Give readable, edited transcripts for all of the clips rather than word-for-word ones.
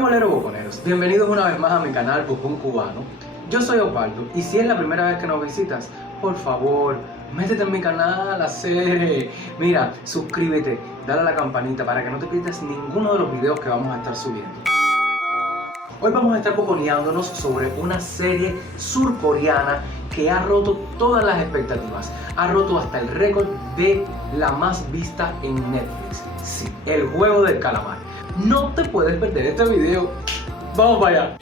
bolero boconeros, bienvenidos una vez más a mi canal Bocón Cubano. Yo soy Osvaldo y si es la primera vez que nos visitas, por favor, métete en mi canal, mira, suscríbete, dale a la campanita para que no te pierdas ninguno de los videos que vamos a estar subiendo. Hoy vamos a estar boconeándonos sobre una serie surcoreana que ha roto todas las expectativas, ha roto hasta el récord de la más vista en Netflix. Sí, El Juego del Calamar. No te puedes perder este video. ¡Vamos para allá!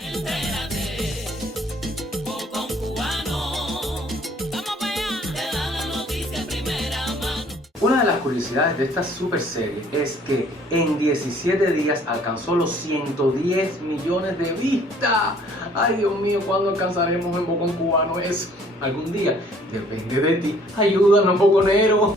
Una de las curiosidades de esta super serie es que en 17 días alcanzó los 110 millones de vistas. Ay, Dios mío, ¿cuándo alcanzaremos en Bocón Cubano eso? Algún día. Depende de ti. Ayúdanos, boconero.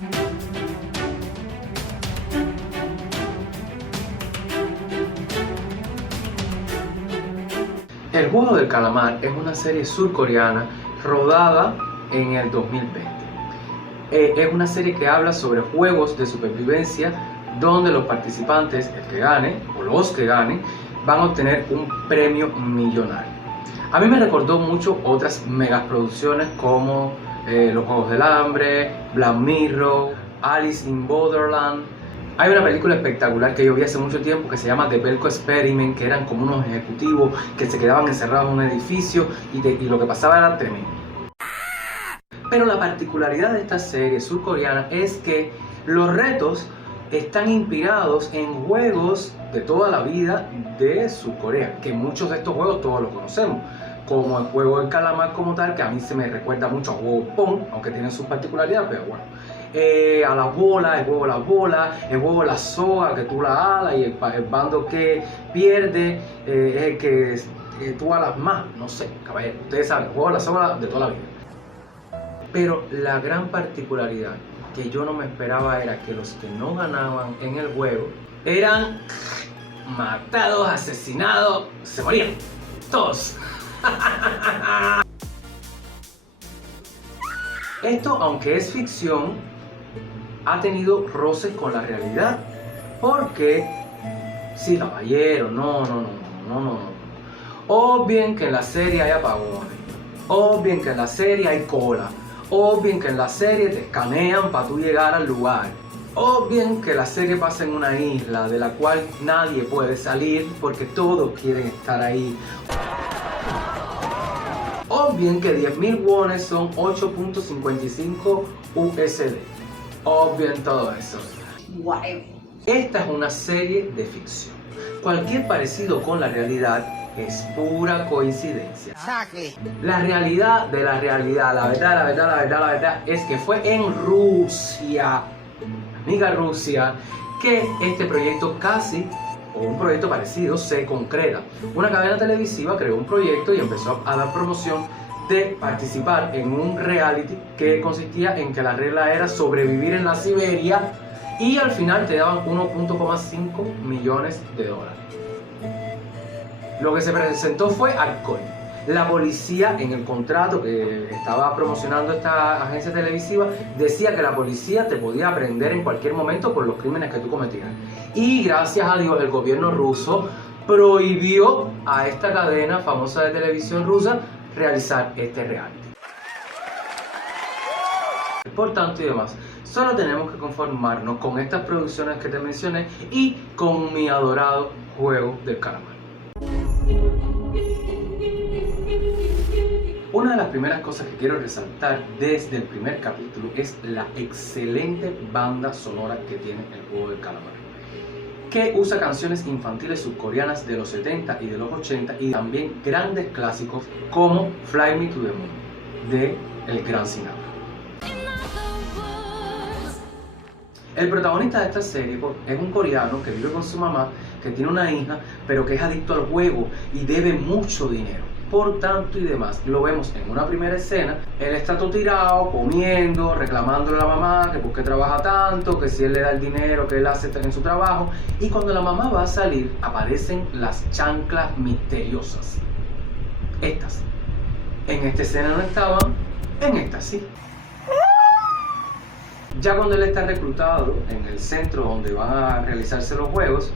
El Juego del Calamar es una serie surcoreana rodada en el 2020. Es una serie que habla sobre juegos de supervivencia donde los participantes, el que gane o los que ganen, van a obtener un premio millonario. A mí me recordó mucho otras megaproducciones como Los Juegos del Hambre, Black Mirror, Alice in Borderland. Hay una película espectacular que yo vi hace mucho tiempo que se llama The Belko Experiment, que eran como unos ejecutivos que se quedaban encerrados en un edificio y lo que pasaba era tremendo. Pero la particularidad de esta serie surcoreana es que los retos están inspirados en juegos de toda la vida de Surcorea, que muchos de estos juegos todos los conocemos, como el Juego del Calamar como tal, que a mí se me recuerda mucho a juego Pong, aunque tienen sus particularidades, pero bueno. A la bola, el juego de la bola, el juego de la soga, que tú la alas y el bando que pierde es el que tú alas más, no sé, caballero, ustedes saben, el juego de la soga de toda la vida. Pero la gran particularidad que yo no me esperaba era que los que no ganaban en el juego eran matados, asesinados, se morían, todos. Esto, aunque es ficción, ha tenido roces con la realidad, porque sí, caballero, no. O bien que en la serie hay apagones, o bien que en la serie hay cola, o bien que en la serie te escanean para tú llegar al lugar, o bien que la serie pasa en una isla de la cual nadie puede salir porque todos quieren estar ahí, o bien que 10.000 wones son 8.55 USD, o bien todo eso. Esta es una serie de ficción. Cualquier parecido con la realidad es pura coincidencia. La realidad de la realidad, la verdad es que fue en Rusia, amiga Rusia, que este proyecto o un proyecto parecido se concreta. Una cadena televisiva creó un proyecto y empezó a dar promoción de participar en un reality que consistía en que la regla era sobrevivir en la Siberia y al final te daban 1.5 millones de dólares. Lo que se presentó fue alcohol. La policía, en el contrato que estaba promocionando esta agencia televisiva, decía que la policía te podía prender en cualquier momento por los crímenes que tú cometieras. Y gracias a Dios el gobierno ruso prohibió a esta cadena famosa de televisión rusa realizar este reality. Por tanto y demás, solo tenemos que conformarnos con estas producciones que te mencioné y con mi adorado Juego del Calamar. Una de las primeras cosas que quiero resaltar desde el primer capítulo es la excelente banda sonora que tiene El Juego del Calamar, que usa canciones infantiles surcoreanas de los 70 y de los 80 y también grandes clásicos como Fly Me to the Moon de El Gran Sinatra. El protagonista de esta serie es un coreano que vive con su mamá, que tiene una hija, pero que es adicto al juego y debe mucho dinero. Por tanto y demás, lo vemos en una primera escena, él está todo tirado, comiendo, reclamándole a la mamá que por qué trabaja tanto, que si él le da el dinero que él hace en su trabajo, y cuando la mamá va a salir, aparecen las chanclas misteriosas. Estas. En esta escena no estaban, en esta sí. Ya cuando él está reclutado en el centro donde van a realizarse los juegos,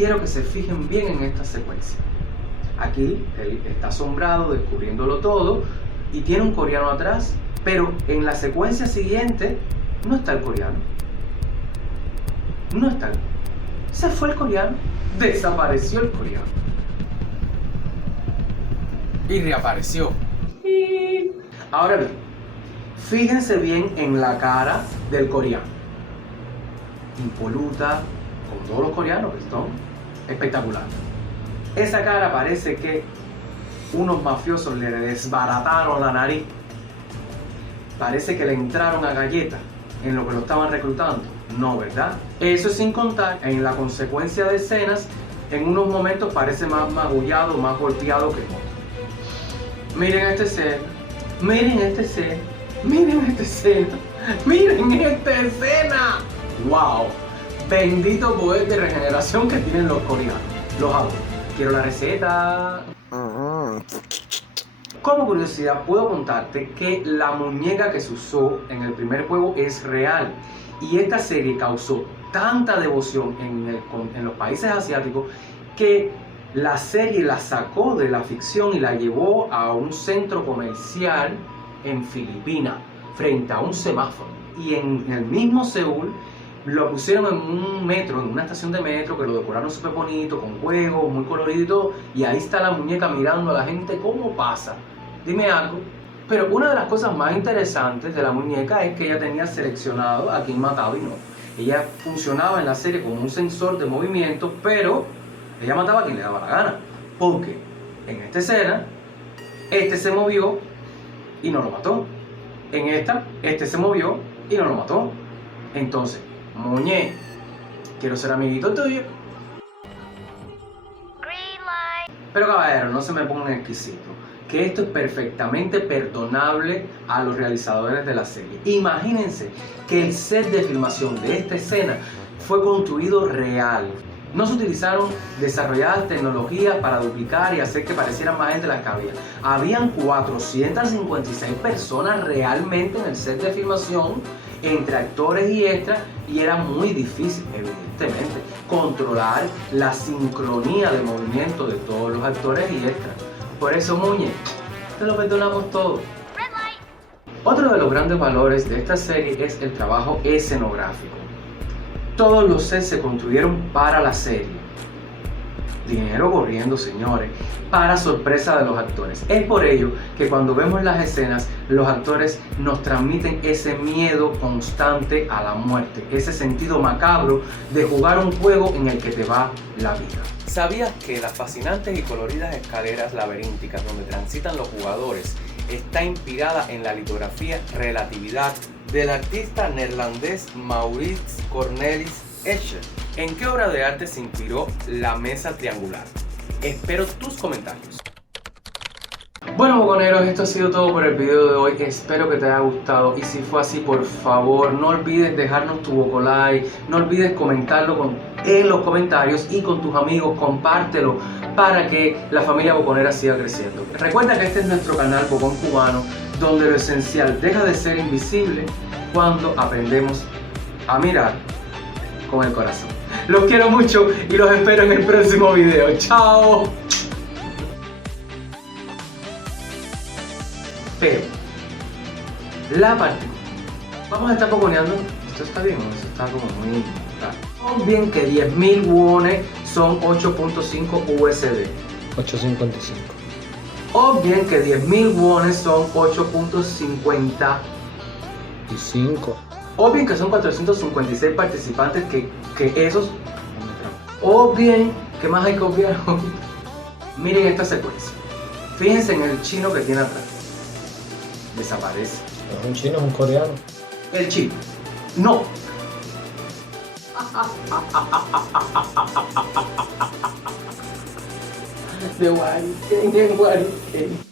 quiero que se fijen bien en esta secuencia. Aquí él está asombrado, descubriéndolo todo, y tiene un coreano atrás, pero en la secuencia siguiente no está el coreano. No está. Se fue el coreano, desapareció el coreano. Y reapareció. Ahora bien, fíjense bien en la cara del coreano. Impoluta, como todos los coreanos que son espectacular. Esa cara parece que unos mafiosos le desbarataron la nariz. Parece que le entraron a galletas en lo que lo estaban reclutando. No, ¿verdad? Eso sin contar en la consecuencia de escenas, en unos momentos parece más magullado, más golpeado que otros. Miren esta escena, miren esta escena, miren esta escena, miren esta escena. ¡Wow! Bendito poder de regeneración que tienen los coreanos. Los adoro. Quiero la receta. Como curiosidad, puedo contarte que la muñeca que se usó en el primer juego es real. Y esta serie causó tanta devoción en los países asiáticos que la serie la sacó de la ficción y la llevó a un centro comercial en Filipinas, frente a un semáforo. Y en el mismo Seúl lo pusieron en un metro, en una estación de metro, que lo decoraron súper bonito, con juegos, muy colorido y todo. Y ahí está la muñeca mirando a la gente cómo pasa. Dime algo. Pero una de las cosas más interesantes de la muñeca es que ella tenía seleccionado a quién mataba y no. Ella funcionaba en la serie como un sensor de movimiento, pero ella mataba a quien le daba la gana. Porque en esta escena, este se movió y no lo mató. En esta, este se movió y no lo mató. Entonces, Muñe, quiero ser amiguito tuyo. Pero caballero, no se me pongan exquisito, que esto es perfectamente perdonable a los realizadores de la serie. Imagínense que el set de filmación de esta escena fue construido real. No se utilizaron desarrolladas tecnologías para duplicar y hacer que parecieran más gente las que había. Habían 456 personas realmente en el set de filmación, entre actores y extras, y era muy difícil, evidentemente, controlar la sincronía de movimiento de todos los actores y extras. Por eso, Muñe, te lo perdonamos todo. Otro de los grandes valores de esta serie es el trabajo escenográfico. Todos los sets se construyeron para la serie. Dinero corriendo, señores, para sorpresa de los actores. Es por ello que cuando vemos las escenas, los actores nos transmiten ese miedo constante a la muerte, ese sentido macabro de jugar un juego en el que te va la vida. ¿Sabías que las fascinantes y coloridas escaleras laberínticas donde transitan los jugadores está inspirada en la litografía Relatividad del artista neerlandés Maurits Cornelis Escher? ¿En qué obra de arte se inspiró la mesa triangular? Espero tus comentarios. Bueno, boconeros, esto ha sido todo por el video de hoy. Espero que te haya gustado, y si fue así, por favor no olvides dejarnos tu bocolike, no olvides comentarlo en los comentarios, y con tus amigos compártelo para que la familia boconera siga creciendo. Recuerda que este es nuestro canal Bocón Cubano, donde lo esencial deja de ser invisible cuando aprendemos a mirar con el corazón. Los quiero mucho y los espero en el próximo video. ¡Chao! Pero la parte, vamos a estar poconeando. Esto está bien, eso está como muy raro. Bien que 10.000 wones son 8.5 USD. 8.55. O bien que 10.000 wones son 8.50. Y 5. O bien que son 456 participantes que esos. O bien, ¿qué más hay que obviar? Miren esta secuencia. Fíjense en el chino que tiene atrás. Desaparece. ¿Es un chino, es un coreano? El chino. No. De Guariquén, en Guariquén.